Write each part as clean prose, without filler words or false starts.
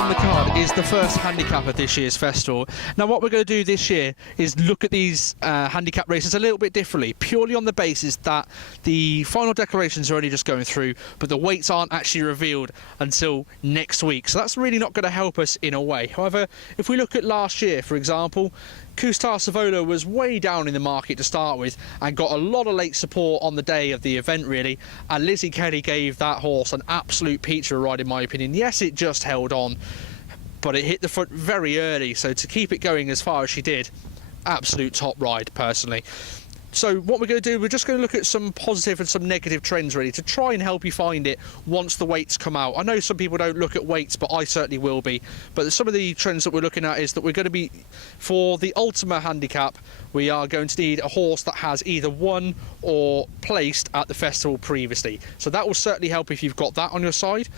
on the card is the first handicap of this year's festival. Now what we're going to do this year is look at these handicap races a little bit differently, purely on the basis that the final declarations are only just going through, but the weights aren't actually revealed until next week. So that's really not going to help us in a way. However, if we look at last year, for example, Kustar Savola was way down in the market to start with and got a lot of late support on the day of the event, really, and Lizzie Kelly gave that horse an absolute peach of a ride, in my opinion. Yes, it just held on, but it hit the front very early, so to keep it going as far as she did, absolute top ride, personally. So what we're going to do, we're just going to look at some positive and some negative trends, really, to try and help you find it once the weights come out. I know some people don't look at weights, but I certainly will be. But some of the trends that we're looking at is that we're going to be, for the Ultima Handicap, we are going to need a horse that has either won or placed at the festival previously. So that will certainly help if you've got that on your side.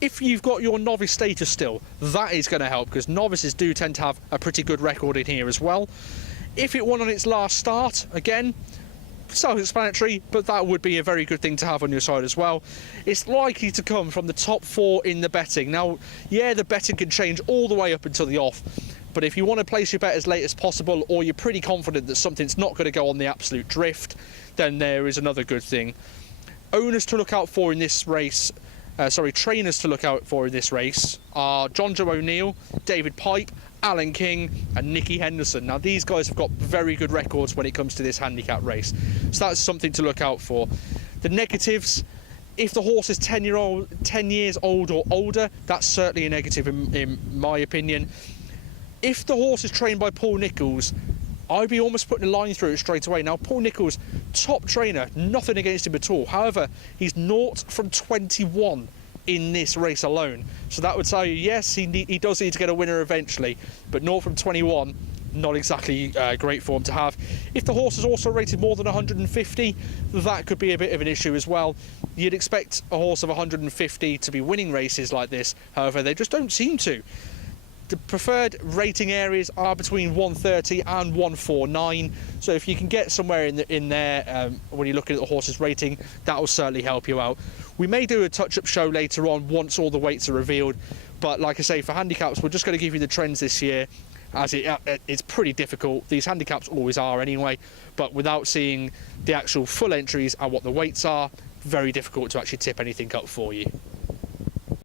If you've got your novice status still, that is going to help, because novices do tend to have a pretty good record in here as well. If it won on its last start, again, self-explanatory, but that would be a very good thing to have on your side as well. It's likely to come from the top 4 in the betting. Now, yeah, the betting can change all the way up until the off, but if you want to place your bet as late as possible, or you're pretty confident that something's not going to go on the absolute drift, then there is another good thing. Owners to look out for in this race, trainers to look out for in this race are John Joe O'Neill, David Pipe, Alan King and Nicky Henderson. Now these guys have got very good records when it comes to this handicap race, so that's something to look out for. The negatives, if the horse is 10 years old or older, that's certainly a negative in my opinion. If the horse is trained by Paul Nicholls, I'd be almost putting a line through it straight away. Now, Paul Nicholls, top trainer, nothing against him at all. However, he's 0 from 21 in this race alone. So that would tell you, yes, he does need to get a winner eventually, but 0 from 21, not exactly great form to have. If the horse is also rated more than 150, that could be a bit of an issue as well. You'd expect a horse of 150 to be winning races like this, however, they just don't seem to. The preferred rating areas are between 130 and 149, so if you can get somewhere in there when you're looking at the horse's rating, that will certainly help you out. We may do a touch-up show later on once all the weights are revealed, but like I say, for handicaps, we're just going to give you the trends this year, as it's pretty difficult. These handicaps always are anyway, but without seeing the actual full entries and what the weights are, very difficult to actually tip anything up for you.